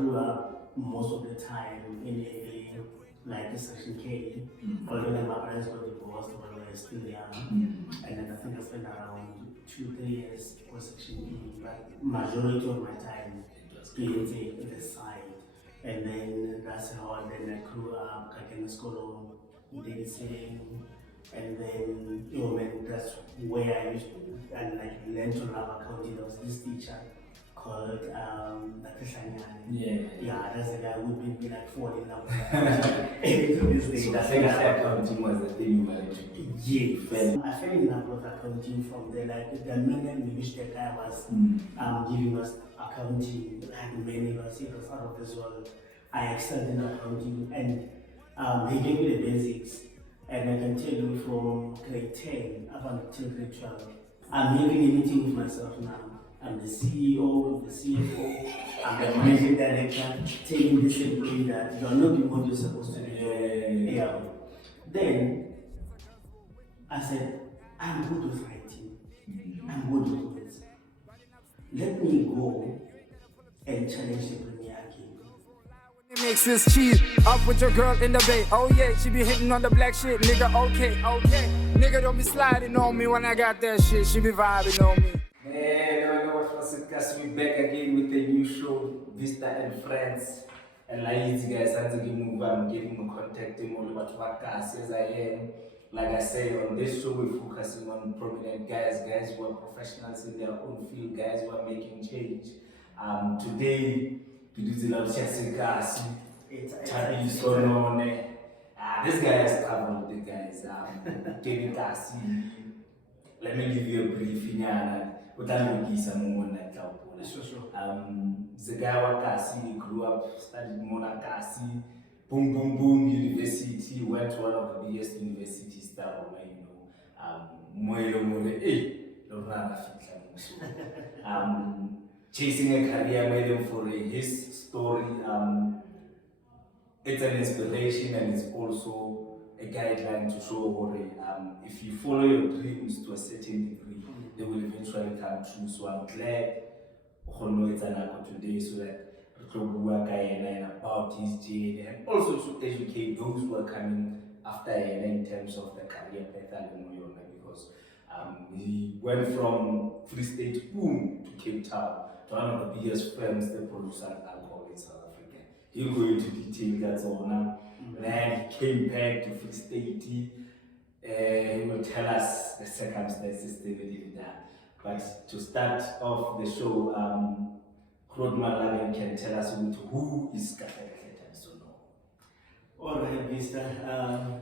grew up most of the time in a like a Section K, although then my parents got divorced when we were still young, and then I think I spent around 2-3 years for Section E, but majority of my time being the side. And then that's how then I grew up, like in the school, dancing, and then when that's where I used to, and like learned to love accounting. There was this teacher called yeah, that's the guy who made me like fall in love with accounting. To this day, So I think accounting was the thing you managed to do. Yeah, I fell in love with accounting from there. Like the minute in which the guy was giving us accounting, like many of us, it was out of this world. I excelled in accounting, and he gave me the basics. And I can tell you from grade 10 up until grade 12, I'm having a meeting with myself now. I'm the CEO, the CFO, I'm the managing director, telling this employee that you're not doing what you're supposed to do. Yeah. Then I said, I'm good with writing. I'm good with words. Let me go and challenge the premier again. It makes this cheese up with your girl in the bay. Oh yeah, she be hitting on the black shit, nigga. Okay. Nigga don't be sliding on me when I got that shit. She be vibing on me. Hey, what's it, guys? We back again with a new show, Vista and Friends. And like you guys, I'm giving me contact all about what guys as I am. Like I say, on this show we're focusing on prominent guys who are professionals in their own field, guys who are making change. Today, we do the Thabiso Noone. This guy has traveled with the guys. Let me give you a brief. Zagawa Kasi grew up, studied Mona Kasi, boom, university, went to one of the biggest universities that Moyo chasing a career made him for his story. It's an inspiration and it's also a guideline to show if you follow your dreams to a certain degree, they will eventually come true. So I'm glad today so that about his journey and also to educate those who are coming after him in terms of the career path because he went from Free State boom to Cape Town to one of the biggest firms that produce alcohol in South Africa. He'll go into detail that's all now. Then he came back to Free State. He will tell us the circumstances they did that. But to start off the show, Claude can tell us who is Thabiso Noone. All right, Vista,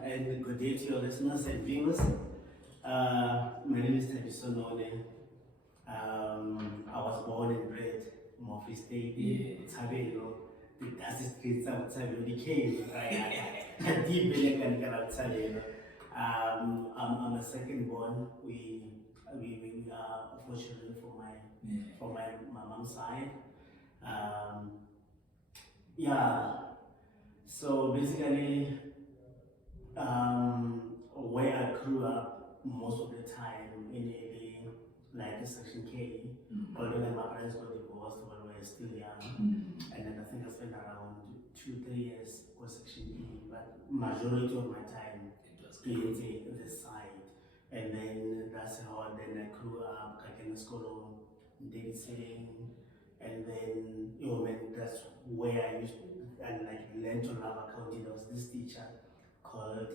and good day to your listeners and viewers. My name is Thabiso Noone. I was born and bred in Free State, Thabelo, the dusty streets of Thabelo, the cave, deep in Thabelo. I'm a second born. We are fortunate for my mom's side. So basically, where I grew up most of the time in like a Section K, although then my parents got divorced when we were still young, and then I think I spent around 2-3 years for Section E, but majority of my time being the side. And then that's how then I grew up, like in the school, dancing, and then that's where I used to, and like learned to love accounting. There was this teacher called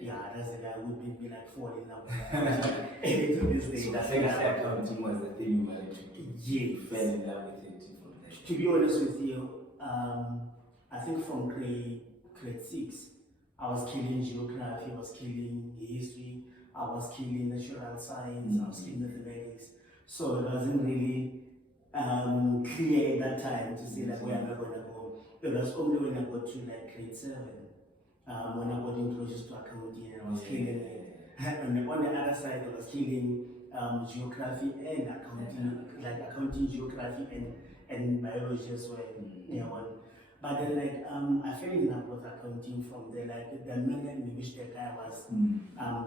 yeah, that's the guy who made me like fall in love with accounting. To this day, so I think accounting was the thing you managed to do. Yeah, fell in love with it. To be honest with you, I think from grade 6, I was killing geography, I was killing history, I was killing natural science, I was killing mathematics. So it wasn't really clear at that time to say like where am I going to go. It was only when I got to like grade 7, when I got introduced to accounting, and I was killing it. And on the other side, I was killing geography and accounting, like accounting, geography, and biology as well. But then like I fell in love with accounting from there. Like the minute in which the guy was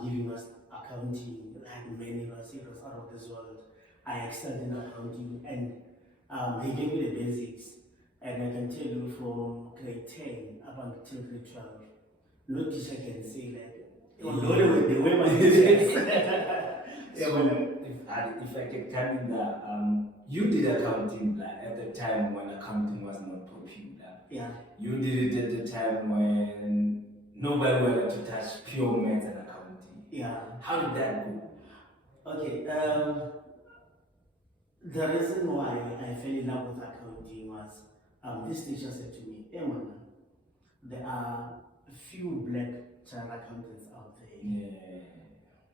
giving us accounting, like many of us, it was out of this world. I excelled in accounting, and He gave me the basics, and I can tell you from grade 10 up until grade 12, no teacher can say like, the way my teachers. If I can come in there, you did accounting at the time when accounting was not popular. Yeah. You did it at the time when nobody wanted to touch pure maths and accounting. Yeah. How did that go? Okay. The reason why I fell in love with accounting was this teacher said to me, "Hey, man, there are a few black child accountants out there. Yeah.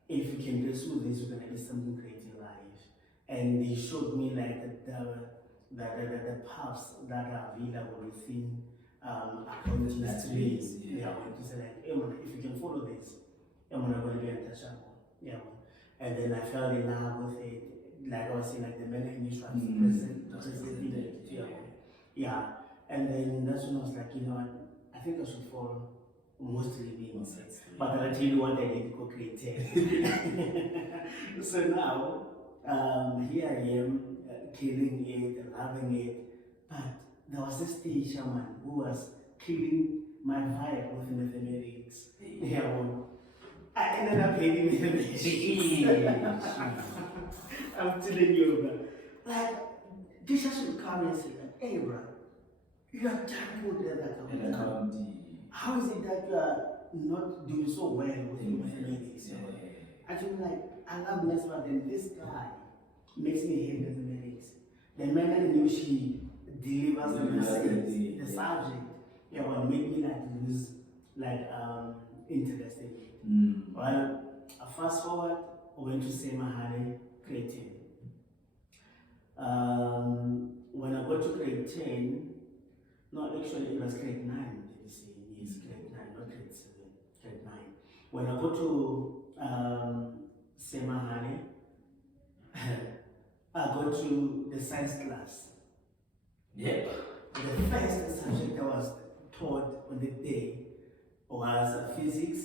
If you can pursue this, you're gonna be something great in life." And they showed me like the paths that are available within accounting streams. Yeah, to say like, "Hey, man, if you can follow this, I'm gonna be untouchable." Yeah, and then I fell in love with it. Like I was saying, like the many initials present. Yeah. And then that's when I was like, you know what, I think I should follow mostly means. But I'll tell you what I did to create 10. So now, here I am, killing it, loving it. But there was this teacher man who was killing my vibe with mathematics. Yeah, well, I ended up hating mathematics. I'm telling you, bro. Like, teachers should come and say, like, "Hey, bro, you are damn good at accounting. How is it that you are not doing so well with mathematics?" I feel like I love maths, but then this guy makes me hate mathematics. The man I knew she delivers the message, the subject, yeah, will make me like lose interest in it. Well, fast forward, I went to Semahane, grade 10. When I got to grade 10, no, actually it was grade 9, let me say, yes, grade 9, not grade 7, grade 9. When I got to Semahane, I got to the science class. Yep. The first subject I was taught on the day was physics,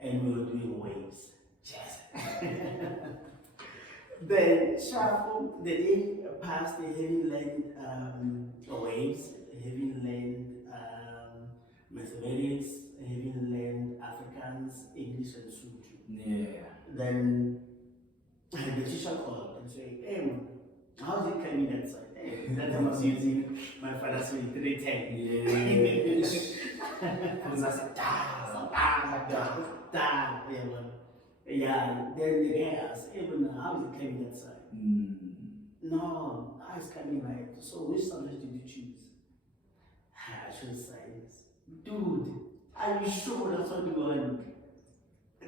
and we were doing waves. Yes. Then shuffle, the day passed, having learned waves, having learned mathematics, having learned Afrikaans, English, and Sotho. Yeah. Then the teacher called and said, "Hey, how's it coming that side?" Hey, that time I was using my father's way, 310. Yeah, then the guy asked, "Hey, how is it coming that side?" "No, I was coming right." "So which subject did you choose?" "I chose science." "Dude, are you sure that's what you want?"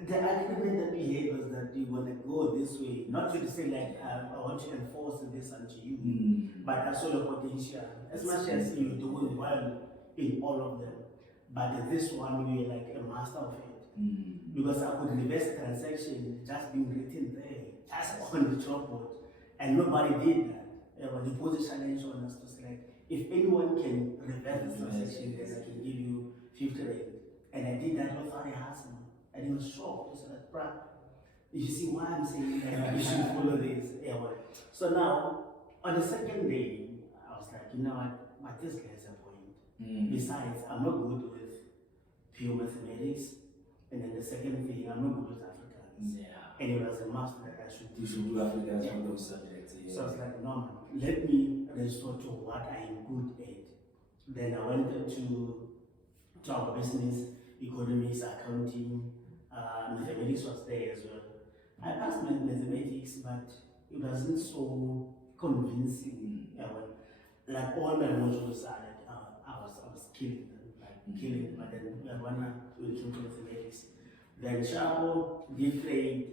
The argument that we had was that you want to go this way, not to say like I want to enforce this onto you, but I saw the potential. As much as you're doing well in all of them, but this one you were like a master of it. Because I could reverse the transaction just being written there, just on the chalkboard, and nobody did that. When they put a challenge on us to say like, if anyone can reverse the transaction, then I can give you 50 rand. And I did that without a hustle. And he was shocked. He said, like, "Bruh, you see why I'm saying that you should follow this?" So now, on the second day, I was like, you know what, this guy has a point. Besides, I'm not good with pure mathematics. And then the second thing, I'm not good with Afrikaans. Yeah. And it was a must that I should do. You should do Afrikaans on those subjects. Yeah. So I was like, no, let me restore to what I am good at. Then I went to our business, economics, accounting, mathematics was there as well. I passed my mathematics, but it wasn't so convincing. Like all my modules are like, I was killing them, but then we came to mathematics. Then Chapo did grade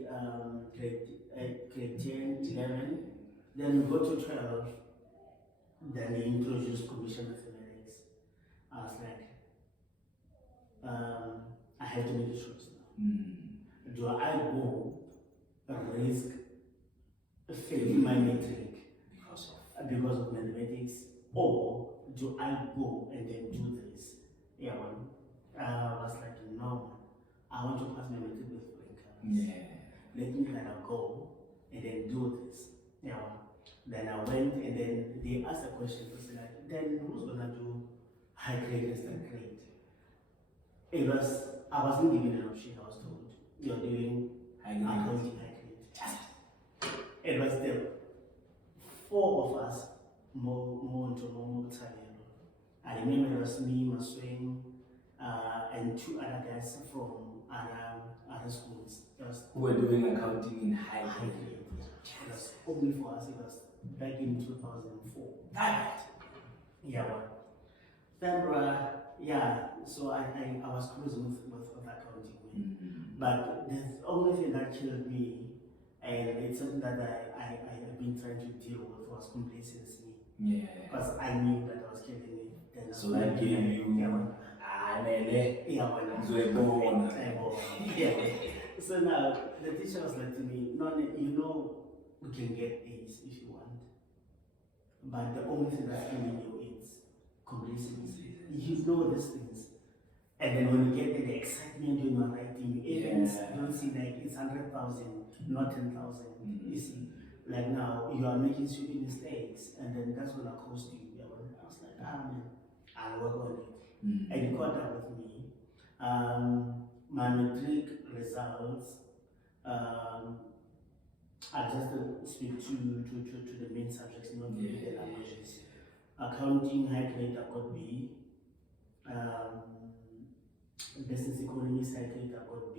10, 11. Then we got to 12. Then he introduced commission mathematics. I was like, I have to make a choice now. Do I go risk failing my matric because of mathematics, or do I go and then do this? I was like, no, I want to pass my matric with rank. Let me go and then do this. Then I went and then they asked a question, to say like, then who's gonna do high grade and grade? I wasn't given an option, I was told, you're doing accounting high grade. It was still 4 of us, more Italian. I remember it was me, Maswing, and 2 other guys from other schools. Who were doing accounting in high grade. It was only for us, it was back in 2004. Yeah, well. Then, yeah, so I was cruising with accounting. But the only thing that killed me, and it's something that I have been trying to deal with, was complacency. Yeah. Because I knew that I was killing it. Then So that gave you So now the teacher was like to me, Noone, you know we can get A's if you want. But the only thing that's killing you is complacency. You know these things. And then when you get the excitement when you are writing, you even don't see like it's 100,000, not 10,000. You see, like now you are making stupid mistakes, and then that's when I cost you. I was like, man, I'll work on it. And you caught up with me. My matric results, I just speak to the main subjects, not the languages. Accounting, high grade, I got B. Business economics, high grade, I got B.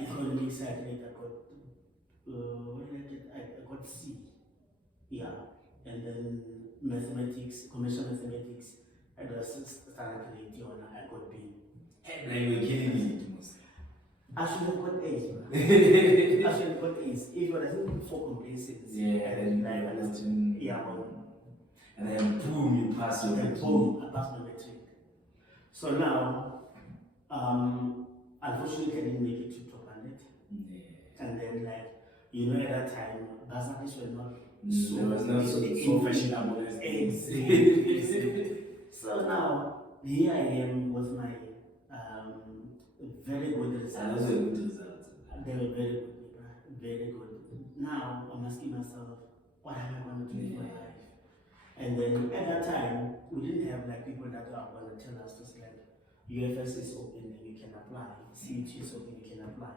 Economics, high grade, I got, what did I get? I got C. Yeah. And then mathematics, commercial mathematics, I was standard grade, I got B. And then you were killing me. I should have got A's, man. I should have got A's. If I wasn't for complacency. Yeah, and then I understand. Yeah, and then boom, you pass your matric. Boom, I passed my matric. So now, unfortunately, I didn't make it to top 100. And then, at that time, bursaries were not so fashionable as exactly. So now, here I am with my very good results. Those are good results. They were very good, very good. Now I'm asking myself, what am I going to do for my life? And then at that time, we didn't have people that are going to tell us just UFS is open and you can apply, CET is open, you can apply.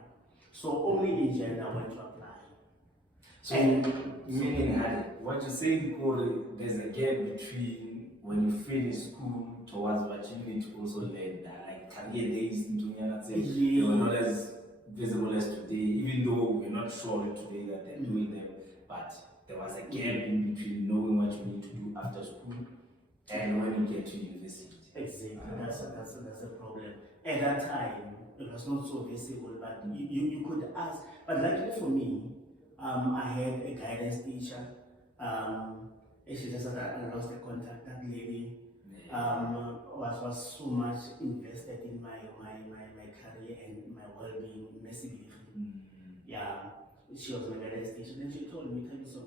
So only in January I went to apply. So, meaning, what you say, there's a gap between when you finish school towards what you need to also learn that, career days in they were not as visible as today, even though we're not sure today that they're doing them, but there was a gap in between knowing what you need to do after school and when you get to university. Exactly, that's a problem. At that time, it was not so visible, but you could ask. But luckily for me, I had a guidance teacher. She just said that I lost the contact. That lady was so much invested in my career and my well-being massively. Yeah, she was my guidance teacher. Then she told me, Thabiso,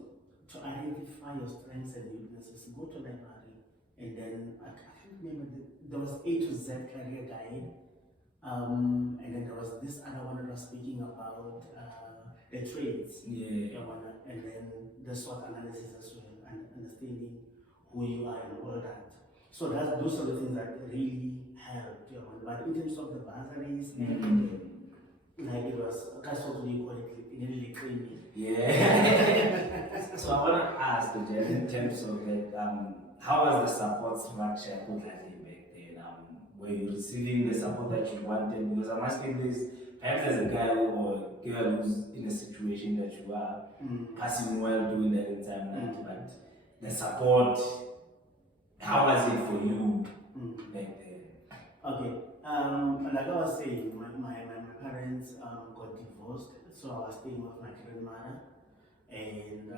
to identify your strengths and weaknesses, go to library. And then I can't remember, there was A to Z career guide. And then there was this other one that was speaking about the trades. And then the SWOT analysis as well, and understanding who you are and all that. So those are the things that really helped. But in terms of the bursaries, it was, that's what we call it, it really trained me. Yeah. So I want to ask, in terms of that, how was the support structure put back then? Were you receiving the support that you wanted? Because I'm asking this, perhaps as a guy or girl who's in a situation that you are passing well doing that in time, but the support, how was it for you back then? Okay, like I was saying, my parents got divorced, so I was staying with my grandmother, and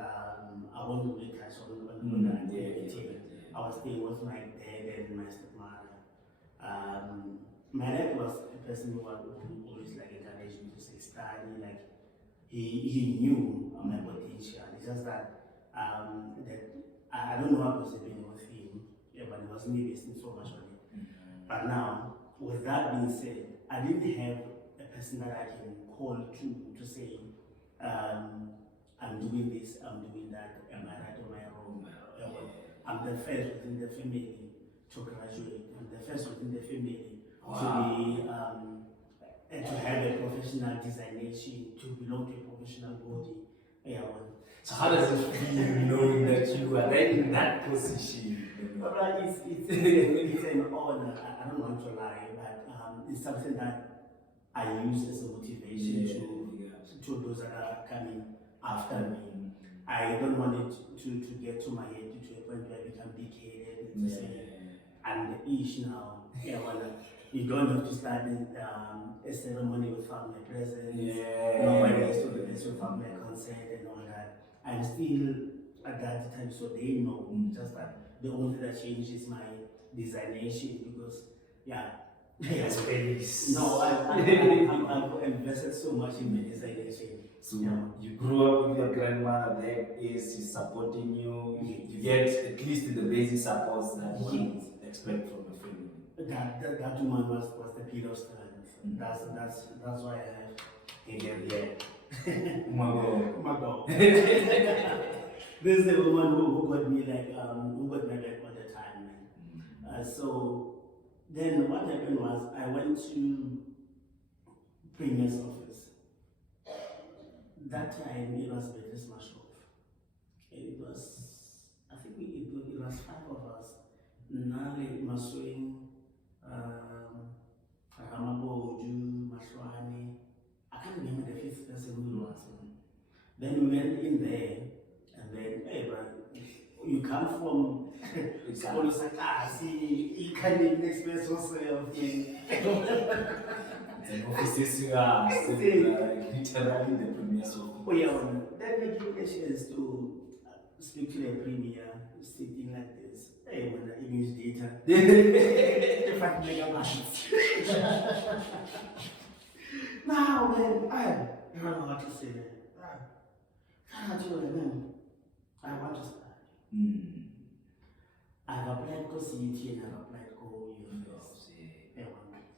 I won't really touch on that. I was staying with my dad and my stepmother. My dad was a person who always encouraged me to say study, he knew my potential. It's just that I don't know what was happening with him, but it was me wasting so much on it. But now, with that being said, I didn't have a person that I can call to say, I'm doing this, I'm doing that, am I right or am I wrong? I'm the first within the family to graduate. I'm the first within the family to be and to have a professional designation, to belong to a professional body. Yeah, so how does it feel knowing that you are there in that position? Well, it's an honor. I don't want to lie, but it's something that I use as a motivation to those that are coming after me. I don't want it to get to my head to a point where I become big-headed and say, I'm the ish now. Yeah, well, you don't have to start a ceremony without my presence. Nobody has to do this without my consent and all that. I'm still at that time, so they know. Just that the only thing that changes is my designation because, space. No, I've invested so much in my designation. So you grew up with your grandma that is supporting you. You get at least the basic supports that you expect from a family. That woman was the pillar of strength. That's why I have Umago. This is the woman who got me who got my back all the time, man. So then what happened was I went to Premier's office. That time it was very smash off. It was, I think it was 5 of us. Nale, Maswing, Ramabo, Oju, Mashwani. I can't remember the 5th person who was. Then we went in there, and then, hey, bro, you come from Sakasi, you can't even express yourself. And offices you are literally the Premier's office. Oh, yeah, that made me a chance to speak to the Premier, sitting like this. Hey, when I use data, 5 megabytes. Now, man, I don't know what to say, man. I want to start. I've applied to CET and I've applied to UFS.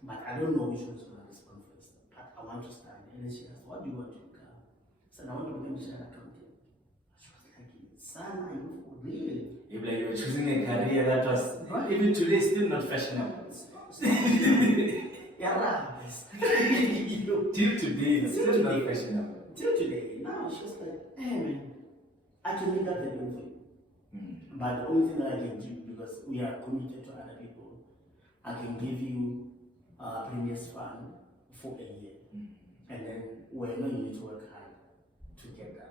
But I don't know which one's going to respond first. But I want to start. And then she asked, what do you want to become? I said, I want to become a chartered accountant. She was like, son, are you for real? You're like, you're choosing a career that was, even today, still not fashionable. Till today, it's still not fashionable. Till today. Now she was like, hey man, I can make that happen for you. But the only thing that I can do, because we are committed to other people, I can give you a Premier's fund for a year. And then whenever you need to work hard to get that.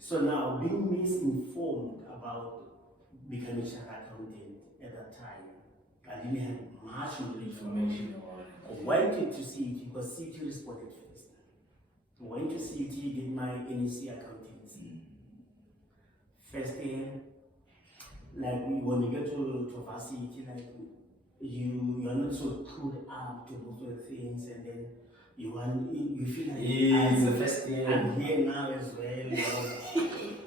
So now, being misinformed about becoming a chartered accountant at that time, I didn't have much information. I went to CET because CET responded first. I went to CET, did my NEC accountancy. First year, like when you get to varsity, like you are not so clued up to most of the things, and then you feel like it's the first year. I'm here now as well.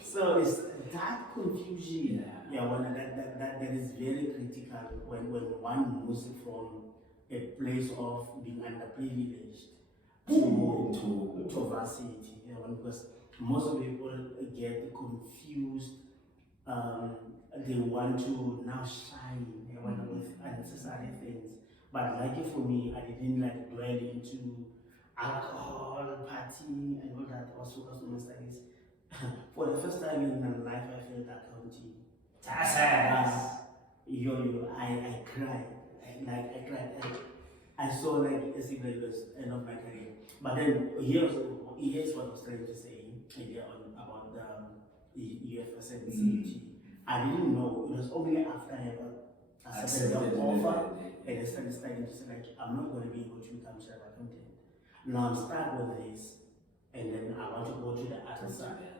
So it's that confusion. That is very critical when one moves from a place of being underprivileged to varsity. Because most people get confused. They want to now shine with unnecessary things. But lucky for me, I didn't dwell into alcohol, partying, and all that. Also my studies. For the first time in my life, I felt accounting. I cried. I cried. I saw as if it was end of my career. But then here's what I was trying to say about the UFS and CET. I didn't know. It was only after I accepted the offer and I started studying to say I'm not going to be able to become chartered accountant. Now I'm stuck with this, and then I want to go to the other side.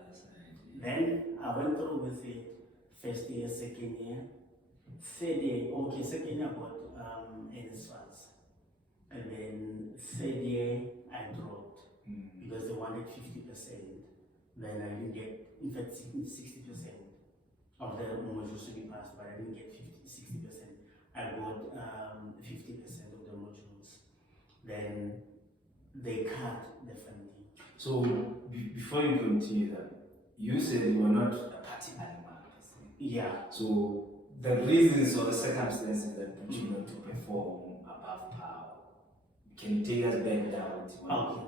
Then I went through with it first year, second year, third year. Okay, second year I got NSFAS. And then third year I dropped because they wanted 50%. Then I didn't get, in fact, 60% of the modules to be passed, but I didn't get 60%. I got 50% of the modules. Then they cut the funding. So before you continue that, you said you were not a party animal. Yeah. So the reasons or the circumstances that put you not to perform above par, can you take us back down? Okay.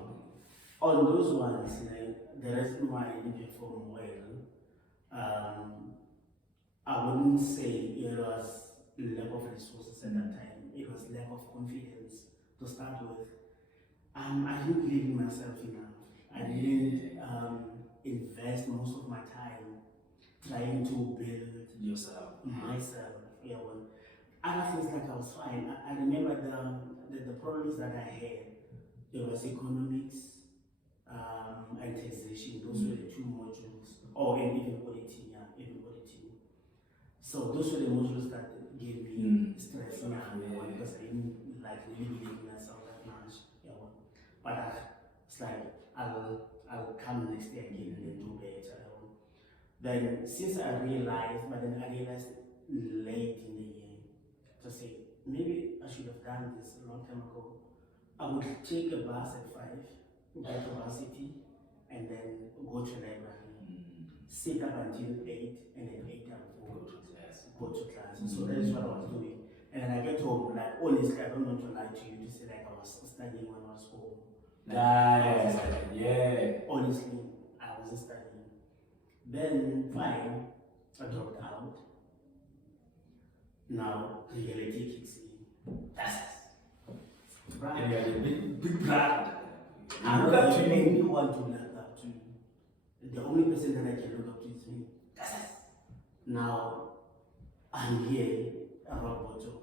On those ones, like the reason why I didn't perform well, I wouldn't say it was lack of resources at that time. It was lack of confidence to start with. I didn't believe in myself enough. I didn't invest most of my time trying to build yourself. Myself. Yeah, well, other things like I was fine. I remember the problems that I had. There was economics and taxation. Those were the two modules. Oh, and even auditing. Yeah, even auditing. So those were the modules that gave me stress now because I didn't like really believe in myself that much. Yeah, well, but it's like I'll come next year again and then do better. Then since I realized, but then I realized late in the year to say maybe I should have done this a long time ago. I would take a bus at 5, go to varsity, and then go to library, sit up until 8, and then 8 I would go to class. So that is what I was doing. And then I get home, like honestly, I don't want to lie to you to say like I was studying when I was home. Yeah. Honestly, I wasn't studying. Then fine, I dropped out. Now reality kicks in. That's right. And you are a big brother. I'm not anyone to look up to. The only person that I can look up to is me. Now I'm here at rock bottom.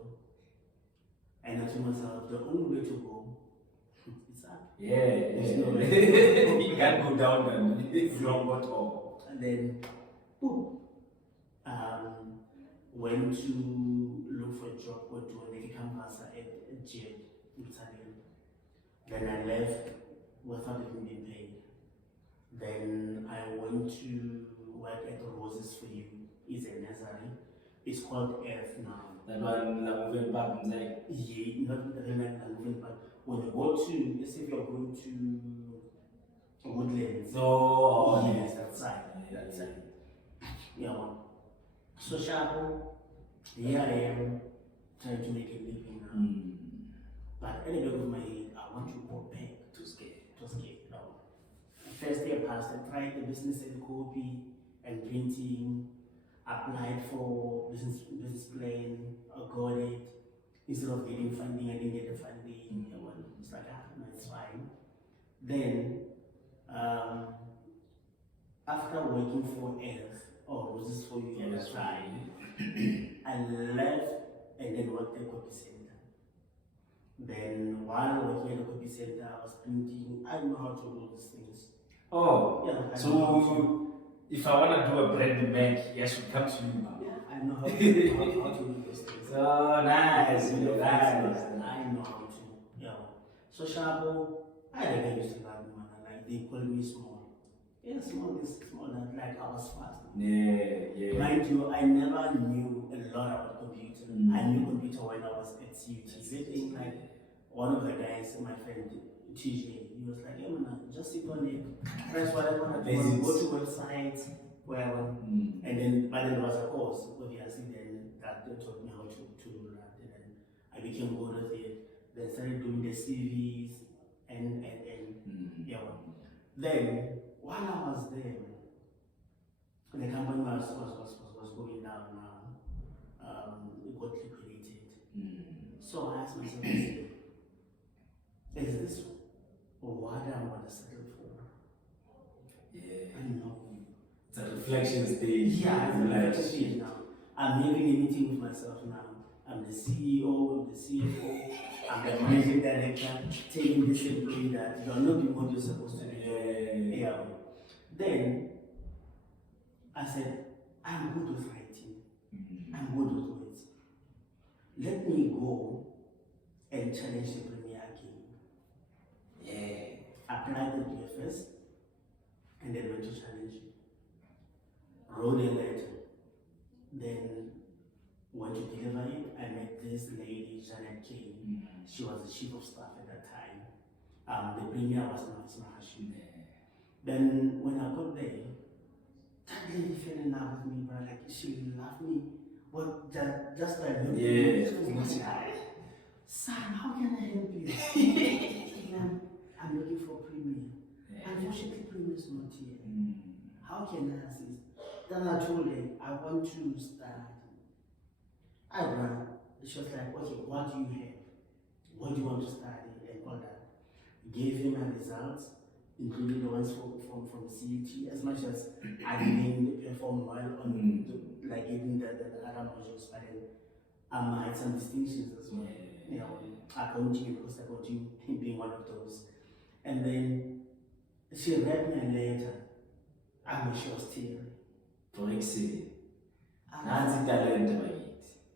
And I told myself the only way to go is up. Yeah. No way. You can't go down and it's wrong bottom. And then boom. Went to look for a job, went to a campus at JED in Italian. Then I left without even being paid. Then I went to work at Roses for You. It's a nursery. It's called Earth now. That one, moving back and like. Yeah, not moving back. When you go to, let's say if you're going to Woodlands. So, yes, that side. That side. Yeah, one. So sharp, here I am trying to make a living now. But at the back of my head, I want to go back to skate. Now, first year passed, I tried the business and copy and printing, applied for business plan, I got it. Instead of getting funding, I didn't get the funding. It's like, no, it's fine. Then, after working for Earth, or Roses for You, I left and then worked at a copy center. Then while working at a copy center, I was printing. I know how to do these things. Oh, yeah. So if I want to do a brand bank, I should come to you. Yeah, I know how to do those things. So nice, I know how to. Yeah. So Shabo, I like I used to love man. Like they call me small. Yeah, small is small. Like I was fast. Yeah. Mind you, I never knew a lot about computer. I knew computer when I was at CUT. They think like one of the guys, my friend TJ, he was like, "Yeah, man, just sit on it. Press whatever I want. Go to websites, wherever." And then, but then there was a course, obviously, then that taught me how to do that. And then I became good at it. Then started doing the CVs and yeah. Then while I was there, the company was going down now. It got liquidated. So I asked myself, is this what I'm going to settle for? Yeah. I know. It's a reflection stage. Yeah, it's a reflection stage now. I'm having a meeting with myself now. I'm the CEO, the CFO, I'm the managing director, telling this employee that you are not doing what you're supposed to do. Yeah. Then I said, I'm good with writing. I'm good with words. Let me go and challenge the premier again. Yeah. Applied the DFS and then went to challenge it. Wrote a letter. Then went to deliver it. I met this lady, Janet King. She was the chief of staff at that time. The premier was not Hashim. Then when I got there, that lady fell in love with me, bro. Like she loved me. Well, just like me. Yeah. She was like, son, how can I help you? Man, I'm looking for premium. Unfortunately, premium is not here. How can I assist? Then I told her, I want to start. I ran. She was like, okay, what do you have? What do you want to study? And all that. Gave him my results, including the ones from CET, as much as I didn't perform well on like even the other modules, but then I had some distinctions as well. You know, accounting and cost accounting being one of those. And then she read my letter. I mean, she was tearing.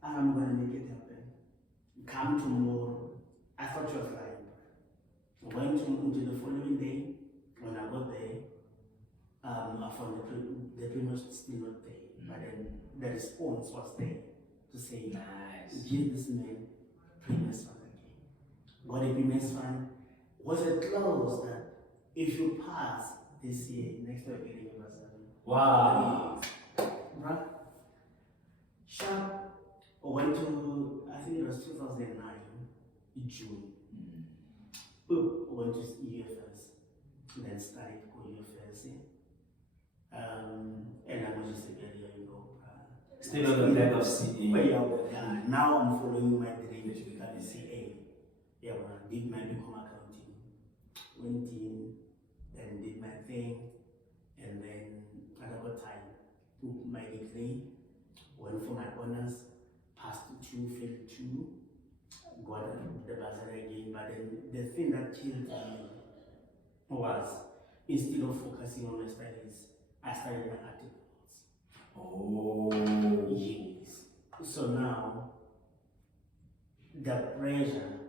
I'm gonna make it happen. Come tomorrow. I thought she was lying. I went into the following day. When I got there, I found the premiums still not there. But then the response was there to say, give this man premiums fund again. What a premiums fund was a clause that if you pass this year, next year you're getting a bursary. Wow. Right? Sharp went to, I think it was 2009, in June. Went to UFS, then started going UFS. And I was just a area, you know. Still on the back of CA. But yeah, now I'm following my dream to become a CA. Yeah, when I did my become accounting, went in, then did my thing, and then I got time, took my degree, went for my honors, passed 2, failed 2, got the bursary again. But then the thing that killed me was, instead of focusing on my studies, I started my articles. Oh. Yes. So now, the pressure,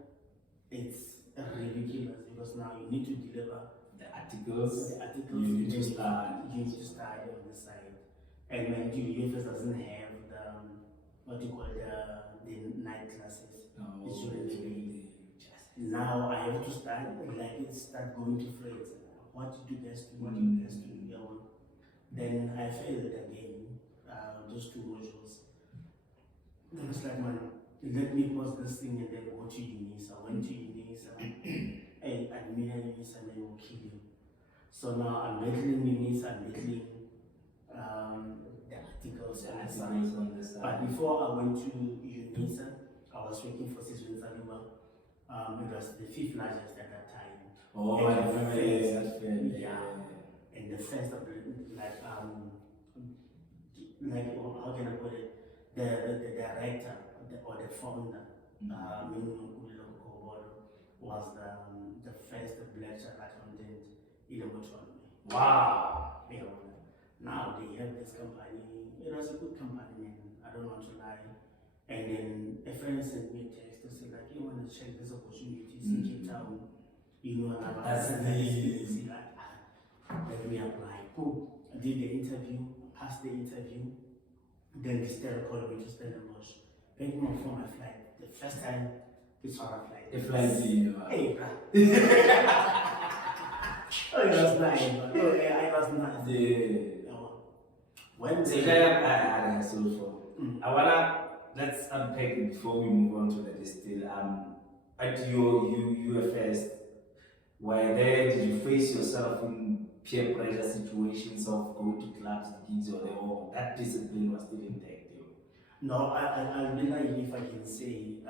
it's ridiculous because now you need to deliver The articles. you need to start. You need to start on the side. And when UFS doesn't have the, what you call the night classes. It's during the day. Now I have to start going to friends. What did you guys do? What did you guys do? Then I failed again, those 2 modules. Then it's like, man, let me pause this thing and then go to UNISA. I went to UNISA, and admin at UNISA, and they will kill you. So now I'm battling UNISA, I'm battling the articles on the side. But before I went to UNISA, I was working for Siswin Saliba. It was the 5th largest at that time. Oh, I remember that. Yeah. And the first of the, how can I put it? The director or the founder, was the first black child accountant in the Botswana. Wow. Yeah. Now they have this company. It was a good company, man. I don't want to lie. And then a friend sent me a text to say, like, you want to check this opportunities in Cape Town. You know, and I said, let me apply. Cool. I did the interview, passed the interview. Then Vista called me to Stellenbosch. Paid more for my flight. The first time, it's for a flight. The flight deal. Hey, bro. Oh, it was nice, bro. Oh, yeah, it was nice. Yeah. When I wanna, let's unpack it before we move on to the distill. At your UFS, were there, did you face yourself in peer pressure situations of going to clubs, gigs, or that discipline was still intact? No, I'll be like if I can say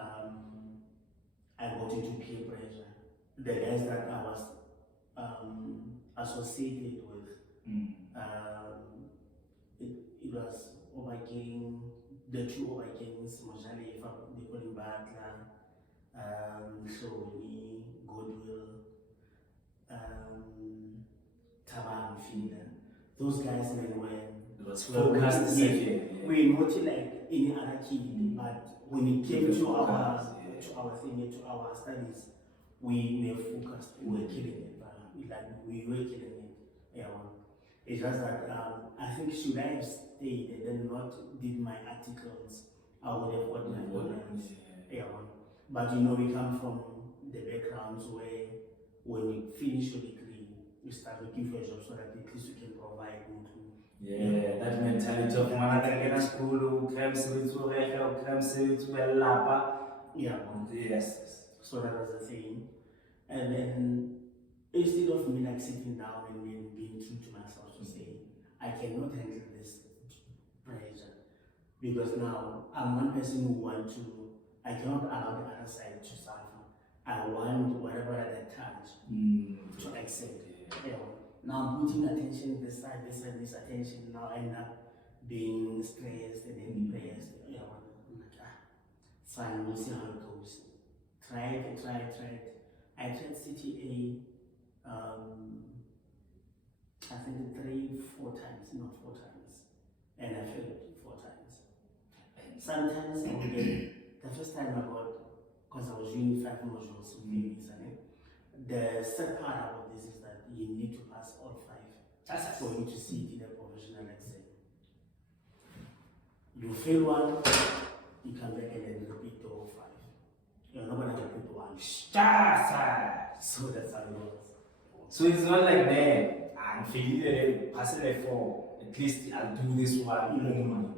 I got into peer pressure. The guys that I was associated with, it was Obaking, the 2 Obakings, Mojali, they call him Batla, Sony, Goodwill, Taban, Finda. Those guys, man, were focused. We're not like any other kid, but when it came to our studies, we were focused. We were killing it, we were killing it. Yeah, it's just that I think should I have stayed and then not did my articles, I would have got my honors. Yeah, but you know, we come from the backgrounds where when you finish your degree, you start looking for a job so that at least you can provide mutu. Yeah, that mentality of ngwana ka kena school, crime service o rega, crime service o lapa. Yeah. Yes. So that was the thing. And then instead of me like sitting down and then being true to myself to say, I cannot handle this pressure. Because now I'm one person who wants to, I cannot allow the other side to suffer. I want whatever I touch to accept. Yeah. Now I'm putting attention this side, this attention. Now I end up being stressed and then depressed. Yeah, I'm like, fine, we'll see how it goes. Try it. I tried CTA, I think 3-4 times, not 4 times. And I failed 4 times. Sometimes I would get, the first time I got, because I was doing 5 modules of the sad part about this is that you need to pass all 5 for you to sit in a professional exam. You fail one, you come back and then repeat the whole 5. You're not going to repeat one. So that's how it goes. So it's not like that. I'm failing, passing a 4. At least I'll do this one.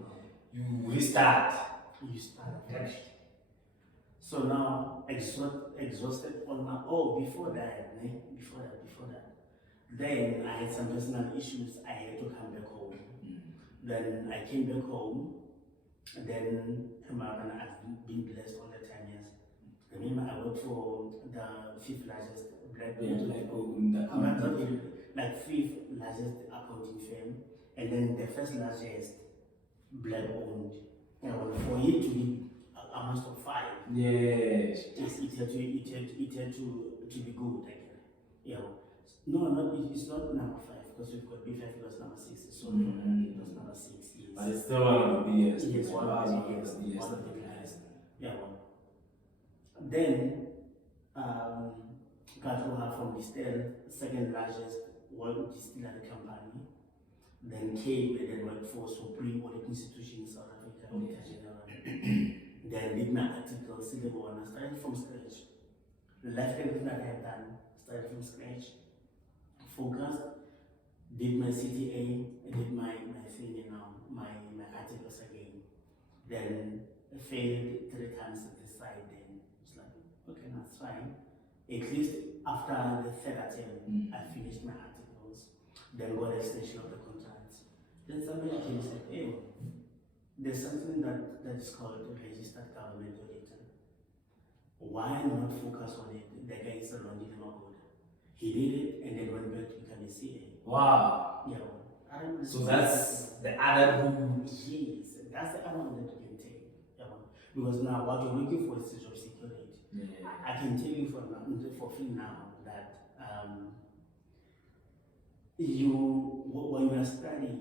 You restart. You start fresh. So now, exhausted on my, before that, then I had some personal issues, I had to come back home. Then I came back home, and then I've been blessed all the time, yes. Remember, I worked for the 5th largest black like 5th largest accounting firm, and then the 1st largest black owned. For it to be almost of 5. Yes. It had to be good again. Yeah. No, it's not number 5 because we've got B5 plus number 6. So it was number 6. Yes. But it's still one of the biggest. Yes, one of the biggest. One of the biggest. Yeah. Then Katuha from the 2nd largest world distillery company, then came and then worked for Supreme Audit Institution in South Africa, Auditor General. Then did my article, syllable 1, started from scratch. Left everything that I had done, started from scratch. Focused, did my CTA, did my thing, my articles again. Then failed 3 times at this side, then it's like, okay, that's fine. At least after the 3rd attempt, I finished my articles, then got extension of the contract. Then somebody came and said, hey, there's something that is called Registered Government Auditor. Why not focus on it? The guy is a London code. He did it and then went back to become a CA. Wow. Yeah. So that's the other route. Yes, that's the other one that you can take. Yeah. Because now what you're looking for is job security. Yeah. I can tell you for free now that when you are studying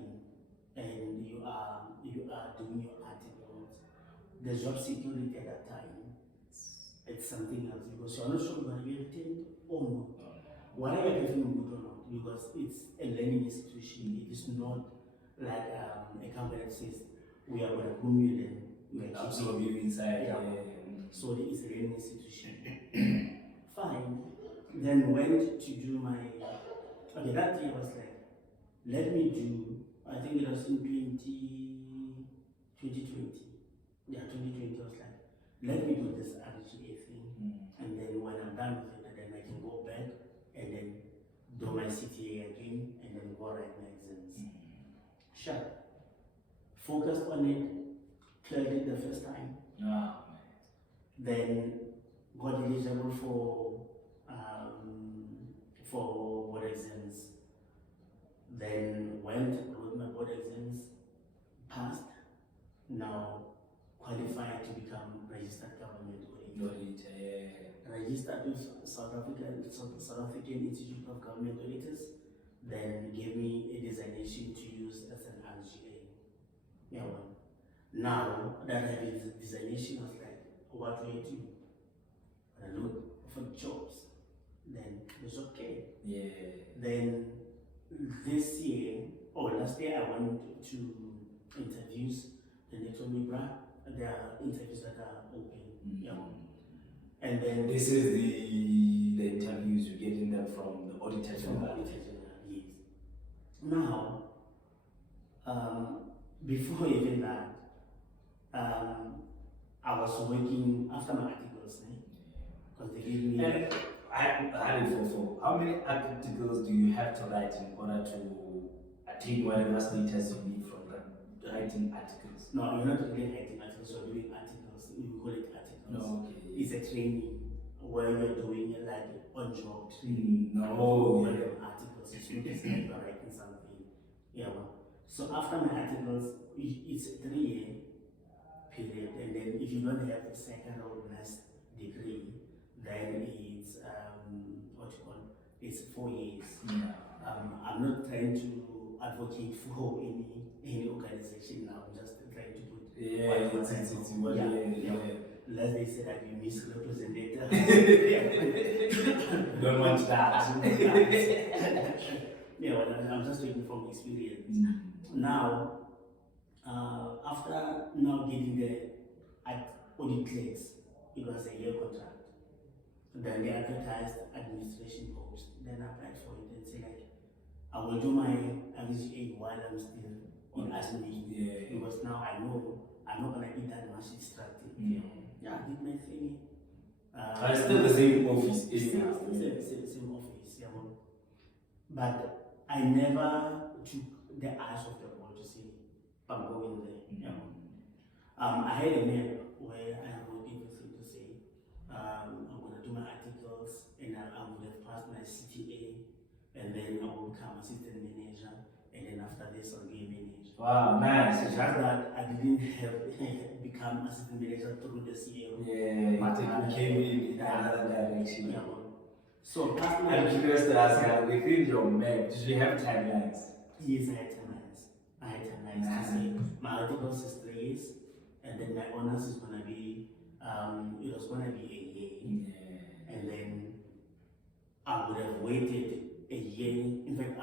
and you are doing your articles, the job security at that time, it's something else because you're not sure you're going to be retained or not. Whatever you can feel good or not, because it's a learning institution. It is not like a company that says we are going to groom you then we are absorb you inside. Yeah. So it is a learning institution. Fine. Then went to do my that year was like, let me do, I think it was in 2020. Yeah, 2020 was like, let me do this RGA thing. And then when I'm done with it, then I can go back and then do my CTA again and then go write my exams. Sure. Focused on it, cleared it the first time. Then got eligible for board exams. Then went, wrote my board exams, passed. Now qualified to become Registered Government Auditor. Registered with South African Institute of Government Auditors. Then gave me a designation to use as an RGA. Yeah, well, now that I have this designation, I was like, what do I do? I look for jobs. Then it's okay. Yeah. Then this year, last year I went to interviews. Then they told me, bruh, there are interviews that are open. Yeah. And then this is the interviews you get in them from the Auditor General. Now, before even that, I was working after my articles, because they gave me. And I had it for how many articles do you have to write in order to attain whatever status you need from writing articles? No, you're not really writing articles, you're doing articles. You call it articles. No, okay. It's a training where you're doing like on-job training. No, articles. It's not just like you're writing something. Yeah. So after my articles, it's a 3-year period, and then if you don't have the second or master's degree, then it's it's 4 years. I'm not trying to advocate for any organization now. I'm just trying to put unless they say that you misrepresented. Don't want that. Yeah, well, I'm just speaking from experience. Now, after now getting the audit clearance, it was a year contract. Then they advertised administration post. Then I applied for it and said like, I will do my RGA while I'm still in admin, because now I know I'm not gonna be that much distracted. Yeah, I did my thing. It's still the same office. Same office, yeah. But I never took the eyes of the ball to say, I'm going there. Yeah. I had a mail where I wrote everything to say, I'm going to do my articles, and I would have passed my CTA, and then I would become assistant manager, and then after this I'll be a manager. Wow, nice. It's just that I didn't have become assistant manager through the CEO. But it came in another direction. Yeah. So I'm curious to ask you, within your map, did you have timelines? Yes, I had timelines. To say my articles is 3 years, and then my honors is gonna be it was gonna be a year. And then I would have waited a year. In fact,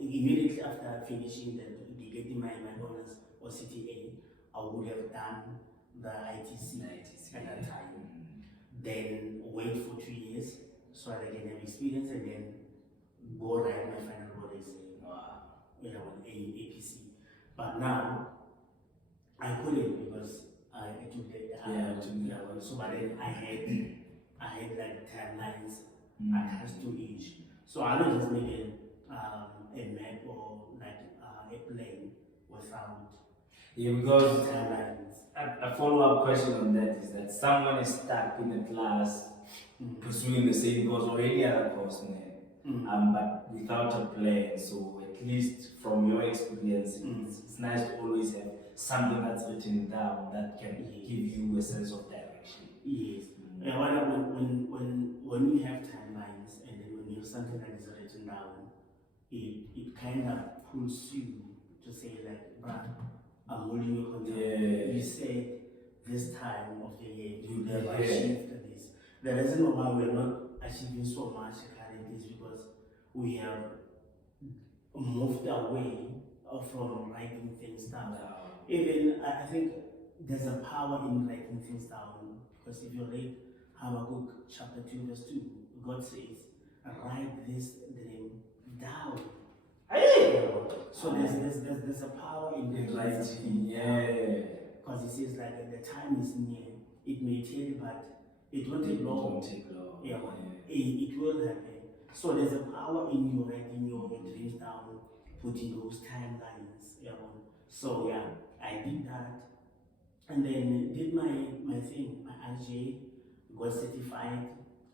immediately after finishing getting my honors or CTA, I would have done the ITC at that time. Then wait for 2 years so that I can have experience, and then go write my final board exam. On APC. But now I couldn't because I took the so but then I had like timelines attached to each. So I don't just make a map or like a plan without because timelines. a follow-up question on that is that someone is stuck in a class pursuing the same course or any other course, but without a plan. So at least from your experience, it's nice to always have something that's written down that can give you a sense of direction. Yes. When you have timelines and then when you have something that is written down, it kind of pulls you to say like, but I'm holding you accountable. You said this time of the year you have achieved this. The reason why we're not achieving so much currently is because we have moved away from writing things down. Even I think there's a power in writing things down, because if you read Habakkuk chapter 2 verse 2, God says, write this dream down. So there's a power in writing, because it says like the time is near. It may take, but it won't take long. It will happen. So there's a power in you writing your dreams down, putting those timelines. So yeah, I did that, and then did my thing, my RGA, got certified.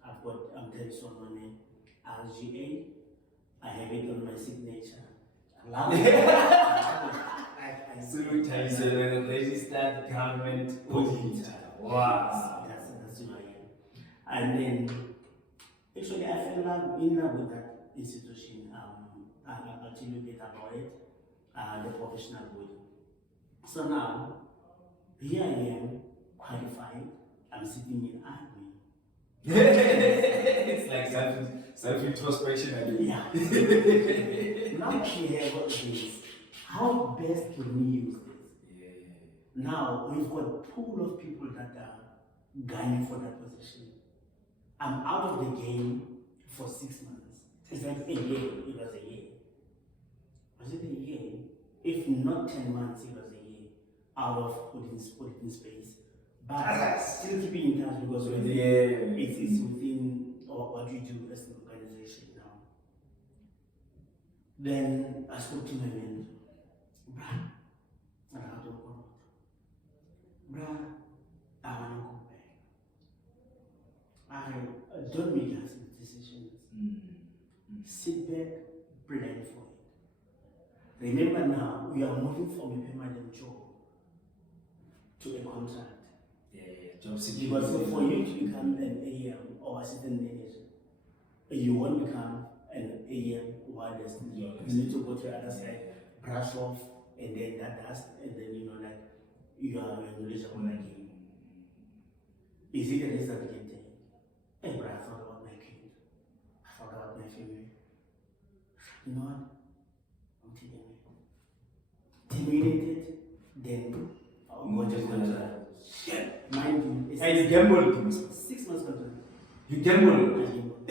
I've got Thabiso Noone RGA. I have it on my signature. I love it. So Thabiso Noone, Registered Government Auditor. Wow. That's who I am. And then actually I fell in love with that institution. I'll tell you a bit about it. The professional body. So now, here I am, qualified. I'm sitting in admin. It's like self-introspection again. Yeah. Now here, what is this? How best can we use this? Now we've got a pool of people that are gunning for that position. I'm out of the game for 6 months. It's like a year. It was a year. Was it a year? If not 10 months, it was a year out of put in space. But still keeping in touch because it's within what we do as an organization now. Then I spoke to my mentor. Bruh, I want to go back. I don't make hasty decisions. Sit back, plan for it. Remember now, we are moving from a permanent job to a contract. Job security. Because for you to become an AM or assistant manager, you won't become an AM while you're still young. You need to go to the other side, brush off, and then that dust, and then like you are knowledgeable again. Is it a risk that we can take? Hey, but I thought about my kid. I thought about my family. You know what? I'm taking it. Terminated, then I'll go to contract. Shit. Mind you, it's And you gambled. 6 months contract. You gambled. I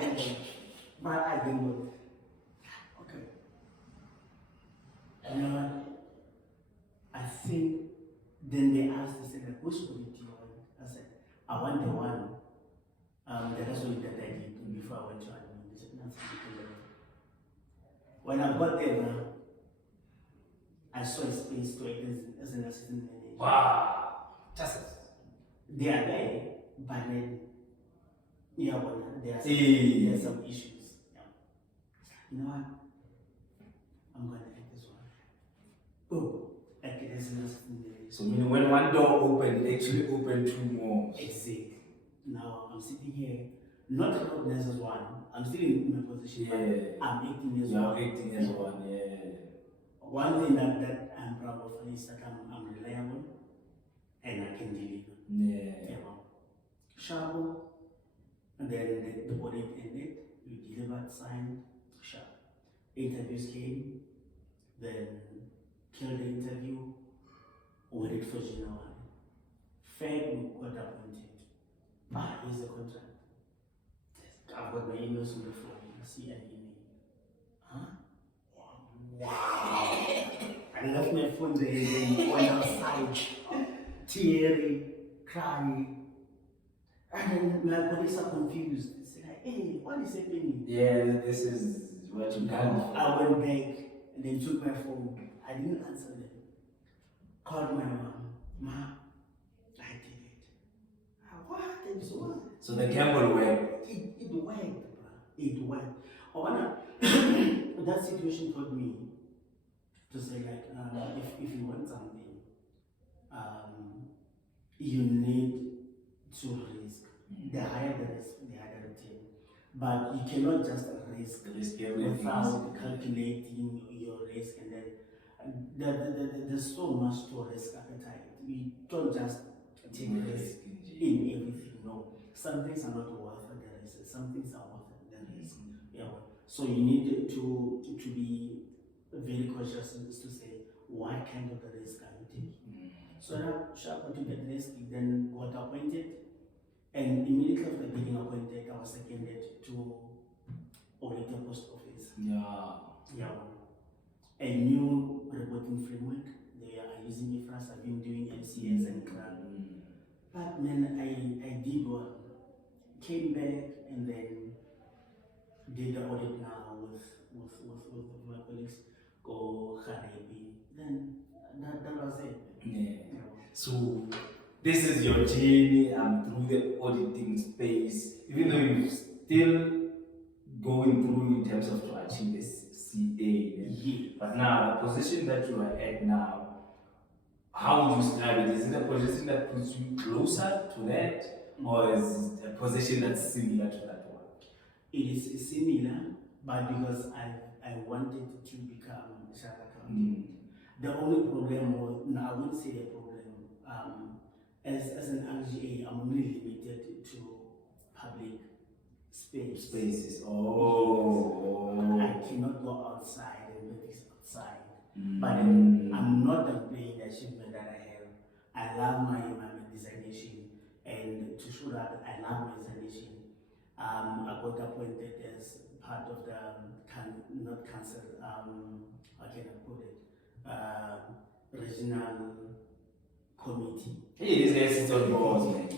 gambled. But I gambled. Okay. You know what? I think then they asked, they said, which one do you want? I said, I want the one. That's what that I did before I went to admin. They said, no, when I got there, I saw a space to act as an assistant manager. Wow. Just They are there, but then, there are some issues. Yeah. You know what? I'm going to take this one. Oh, like it is an assistant manager. so meaning when one door opened, it actually opened two more. Exactly. Now I'm sitting here, not recognized as one. I'm still in my position. But I'm acting as one. Acting as one, One thing that I'm proud of is that I'm reliable and I can deliver. Sharp. And then the audit ended. We delivered, signed, sharp. Interviews came, then killed the interview, waited for January. Feb, we got appointed. Here's the contract. I've got my emails on the phone. I see an email. Wow. I left my phone there and then went outside, teary, crying. And then my colleagues are confused. They say, like, hey, what is happening? This is what you done. I went back and then took my phone. I didn't answer them. Called my mom. Ma, I did it. What? So the gamble worked. It worked, bro. It worked. That situation taught me to say like, if you want something, you need to risk. The higher the risk, the higher the return. But you cannot just risk without calculating your risk, and then there's so much to risk appetite. We don't just take risk in everything. No, some things are not worth the risk. Some things are worth the risk. So you need to be very cautious to say what kind of the risk are you taking. So now sharp to get risk, then got appointed, and immediately after getting appointed, I was seconded to auditor post office. A new reporting framework. They are using it first. I've been doing MCS and CRAN. But then I did one, came back, and then did the audit now with my colleagues, go Kharebi. Then that was it. So this is your journey through the auditing space, even though you're still going through in terms of to achieve this CA. But now the position that you are at now, how would you describe it? Is it a position that puts you closer to that, or is it a position that's similar to that one? It is similar, but because I wanted to become a chartered accountant. The only problem was, no, I wouldn't say the problem. As an RGA, I'm only limited to public spaces. I cannot go outside and do this outside. But I'm not playing the achievement that I have. I love my designation, and to show that I love my designation, I got appointed as part of the not council, how can I put it, regional committee. Hey, this guy sits on boards, man.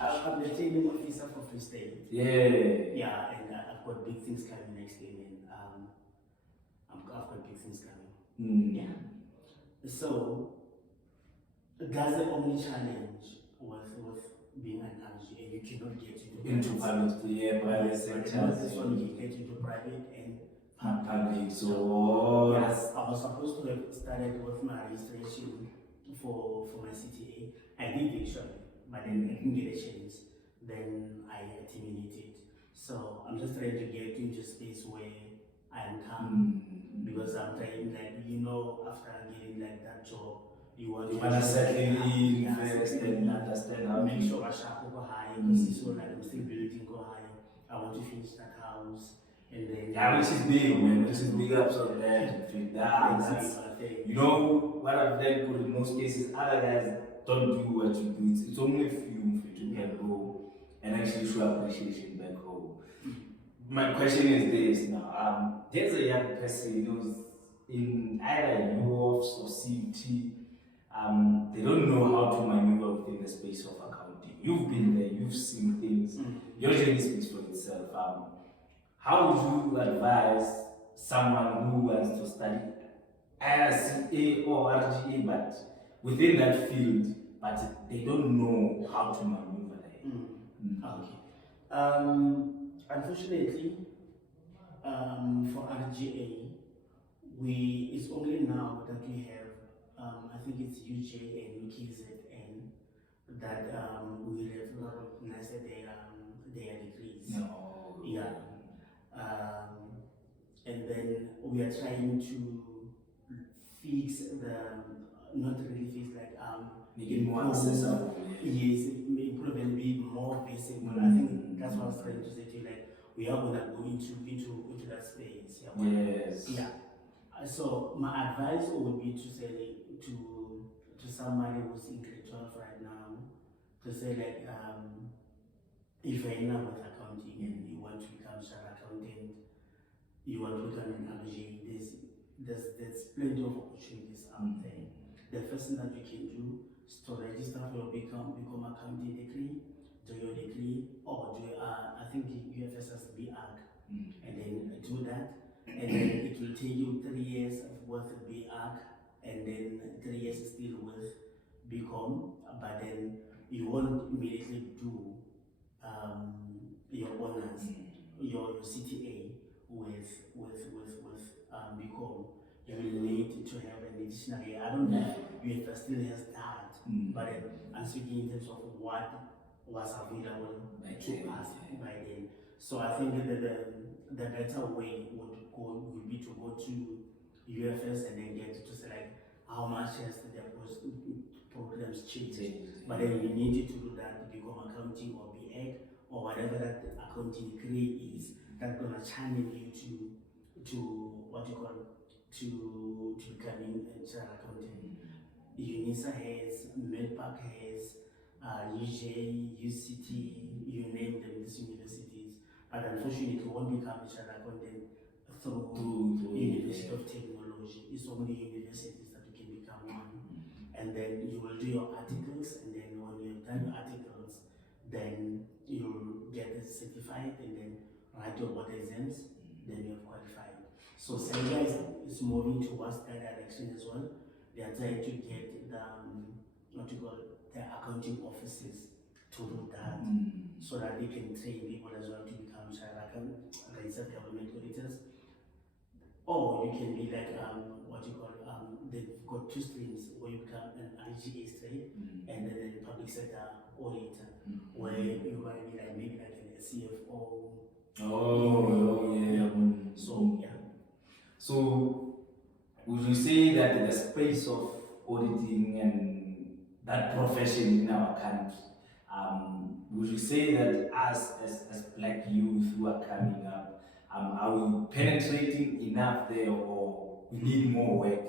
I'm the training officer for Free State. Yeah, and I've got big things coming next year, and I've got big things coming. Yeah. So that's the only challenge with being an RGA. You cannot get into private sector. This one you get into private and public. So yes, I was supposed to have started with my registration for my CTA. I did actually, but then I didn't get a chance. Then I terminated. So I'm just trying to get into a space where I am calm because I'm trying, like, after getting like that job, you want to settle in first and understand how make sure I shall go high because so like I'm still building go high. I want to finish that house. And then, which is big, man. Which is big ups on that. What I've learned in most cases, other guys don't do what you do. It's only a few for you to get home and actually show appreciation back home. My question is this now. There's a young person who's in either UOFs or CUT. They don't know how to maneuver within the space of accounting. You've been there, you've seen things. Your journey speaks for itself. How would you advise someone who wants to study either CA or RGA, but within that field, but they don't know how to maneuver there? Okay. Unfortunately, for RGA, it's only now that we have, I think it's UJ and UKZN, that we recognize their degrees. No. Yeah. And then we are trying to fix not really fix, like, make it more accessible. Yes, improve and be more visible. I think that's what I was trying to say to you, like, we are going to go into that space. Yes. Yeah. So my advice would be to say to somebody who's in grade 12 right now, to say like, if you're in love with accounting and you want to become a chartered accountant, you want to become an RGA, there's plenty of opportunities out there. The first thing that you can do is to register for your become accounting degree, do your degree, or do I think the UFS has to be ARC, and then do that, and then it will take you 3 years worth of BARC, and then 3 years still with BCom, but then you won't immediately do your honors, your CTA with BCom. You will need to have an additional year. I don't know if UFS still has that, but I'm speaking in terms of what was available to us by then. So I think that the better way would be to go to UFS and then get to select how much has the programs changed. But then you need to do that to become accounting or BEd or whatever that accounting degree is that's gonna channel you to what you call to becoming a chartered accountant. UNISA has, Melpac has, UJ, UCT, you name them, these universities. But unfortunately, you won't become a chartered accountant through University of Technology. It's only universities that you can become one. And then you will do your articles, and then when you've done your articles, then you'll get certified, and then write your board exams, then you're qualified. So Senegal is moving towards that direction as well. They are trying to get the accounting offices to do that, so that they can train people as well to become registered government auditors. Or you can be like they've got two streams where you become an RGA straight and then a public sector auditor, where you're going to be like maybe like a CFO. So would you say that the space of auditing and that profession in our country, would you say that us as black youth who are coming up, are we penetrating enough there, or we need more work?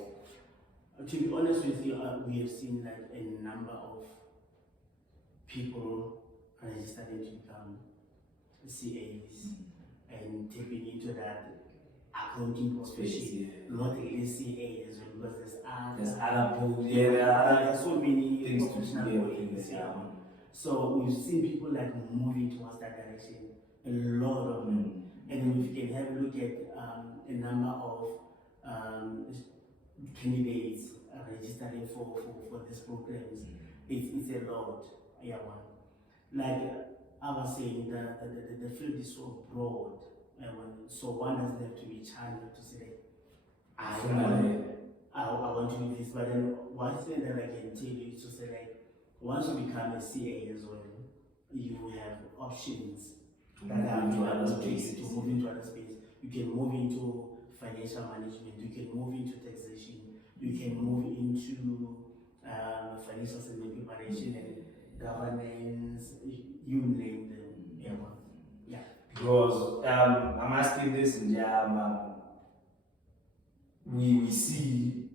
To be honest with you, we have seen like a number of people registering to become CAs and tapping into that accounting profession, yeah. not really CA as well, because There's other people, yeah, there are there's so many things to professional do, bodies. yeah. So we've seen people like moving towards that direction, a lot of them. And if you can have a look at a number of candidates registering for these programs, it's a lot. Yeah, one. Like I was saying, the field is so broad. So one doesn't have to be channeled to say, I want to do this. But then one thing that I can tell you is to say, like, once you become a CA as well, you have options that are to move into other space. You can move into financial management, you can move into taxation, you can move into financial statement preparation and governance, you name them. Yeah. Because I'm asking this, and we see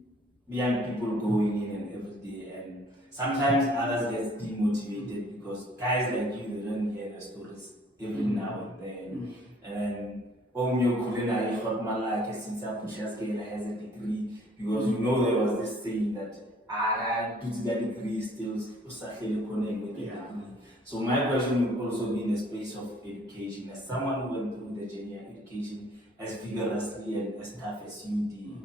young people going in and every day, and sometimes others get demotivated because guys like you, they don't hear the stories every now and then. And Kulina, I thought man like since I push has a degree, because you know there was this saying that due to that degree still connect with the degree. So my question would also be in the space of education. As someone who went through the junior education as vigorously and as tough as you did,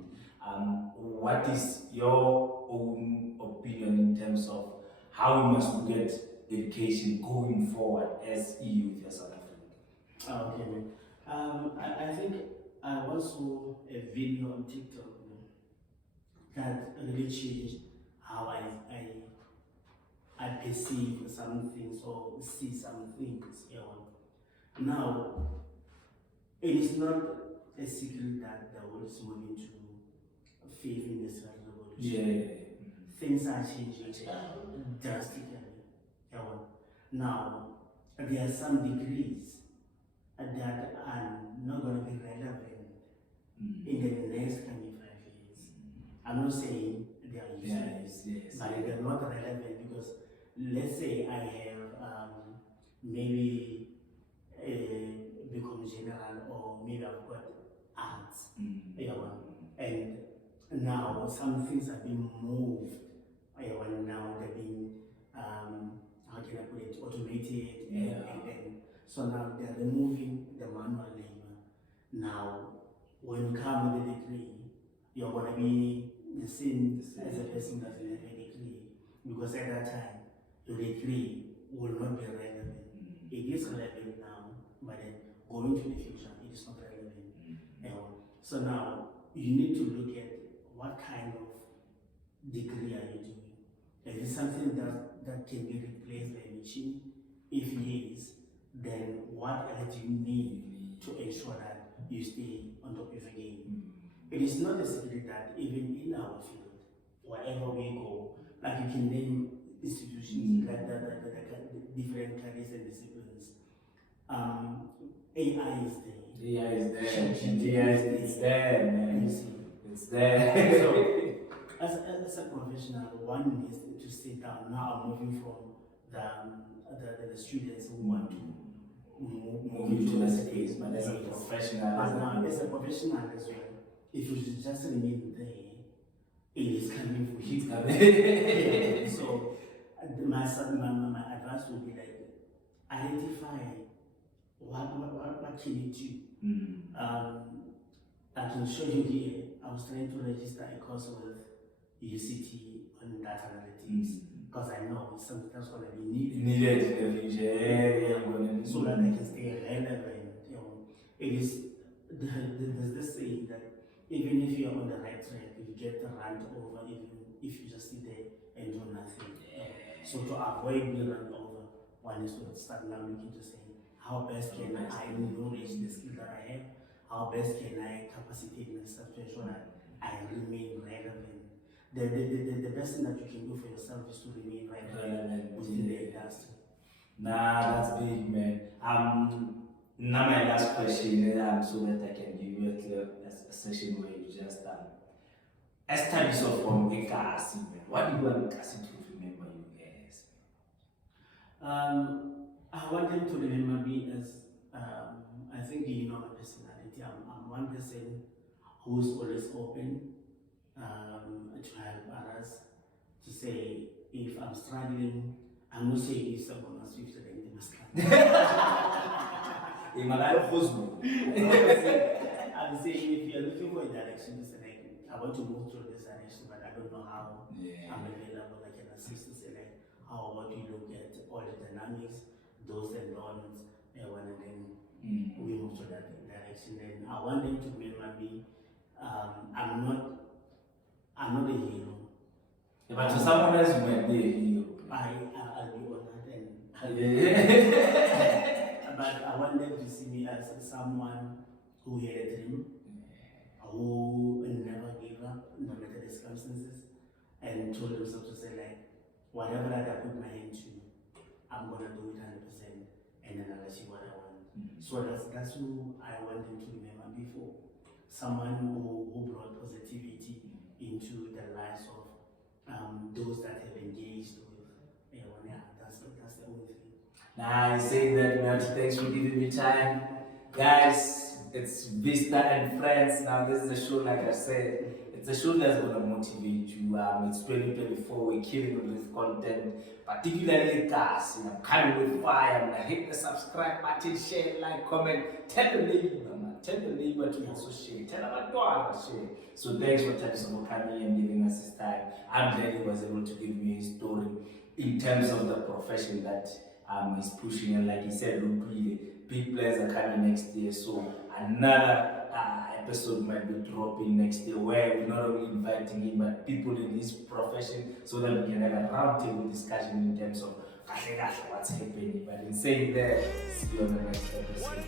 what is your own opinion in terms of how we must look at education going forward as EU for South Africa? Okay, man. I think I also saw a video on TikTok that really changed how I perceive some things or see some things. Now, it is not a secret that the world is moving to faith in the revolution. Yeah. Things are changing drastically. Now, there are some degrees that are not going to be relevant in the next coming 5 years. I'm not saying they are useless, but they're not relevant because let's say I have maybe become general, or maybe I've got arts, and now some things have been moved. Now they're being how can I put it, automated, and so now they're removing the manual labor. Now, when you come with a degree, you're going to be the same as a person that doesn't have a degree, because at that time, your degree will not be relevant. It is relevant now, but then going to the future, it is not relevant. So now, you need to look at what kind of degree are you doing. Is it something that can be replaced by a machine? If yes, then what else do you need to ensure that you stay on top of the game? It is not a secret that even in our field, wherever we go, like you can name institutions, like the different careers and disciplines. AI is there. AI is there. It's there, man. You see. It's there. So, as a professional, one needs to sit down. Now I'm moving from the students who want to move into the space, but as a professional, as a professional as well, if you should just remain there, it is coming for you. So my advice would be like, identify what can you do. I can show you here. I was trying to register a course with UCT on data analytics because I know it's something that's going to be needed in the future. So that I can stay relevant. It is there's this saying that even if you're on the right track, you get run over even if you just sit there and do nothing. So to avoid being run over, one is to start now looking to say, how best can I knowledge the skill that I have? How best can I capacitate myself to ensure that I remain relevant? The best thing that you can do for yourself is to remain relevant within the industry. Nah, that's big, man. Now my last question, so that I can give you a session where you just as Thabiso from Ekasi, man. What do you want Ekasi to remember you as? I want them to remember me as I think you know my personality. I'm one person who's always open to help others. To say if I'm struggling, I'm not saying if someone else with the must In my life, Hosmo. I'm saying if you're looking for a direction, to say like I want to move through this direction, but I don't know how. Yeah. I'm available. I can assist to say like how about you look at all the dynamics, those and don'ts, and then we move to that direction. Then I want them to remember me. I'm not a hero. Yeah, but to someone else, you might be a hero. I'll be honored and Yeah. but I want them to see me as someone who had a dream, who never gave up, no matter the circumstances, and told themselves to say like, whatever that I put my hand to, I'm gonna do it 100%, and then I'll achieve what I want. So that's who I want them to remember before. Someone who brought positivity into the lives of those that have engaged with. Yeah, that's the only thing. Nice, saying that, man. Thanks for giving me time. Guys, it's Vista and Friends. Now, this is a show, like I said, it's a show that's going to motivate you. It's 2024, we're killing with this content, particularly guys, coming with fire. Hit the subscribe button, share, like, comment, tell the neighbor, man. Tell the neighbor to also share. Tell our daughter to share. So thanks for Thabiso for coming and giving us his time. I'm glad he was able to give me his story in terms of the profession that he's pushing. And like he said, look, really, big players are coming next year. So another episode might be dropping next year where we're not only inviting him, but people in his profession so that we can have a roundtable discussion in terms of what's happening. But in saying that, see you on the next episode.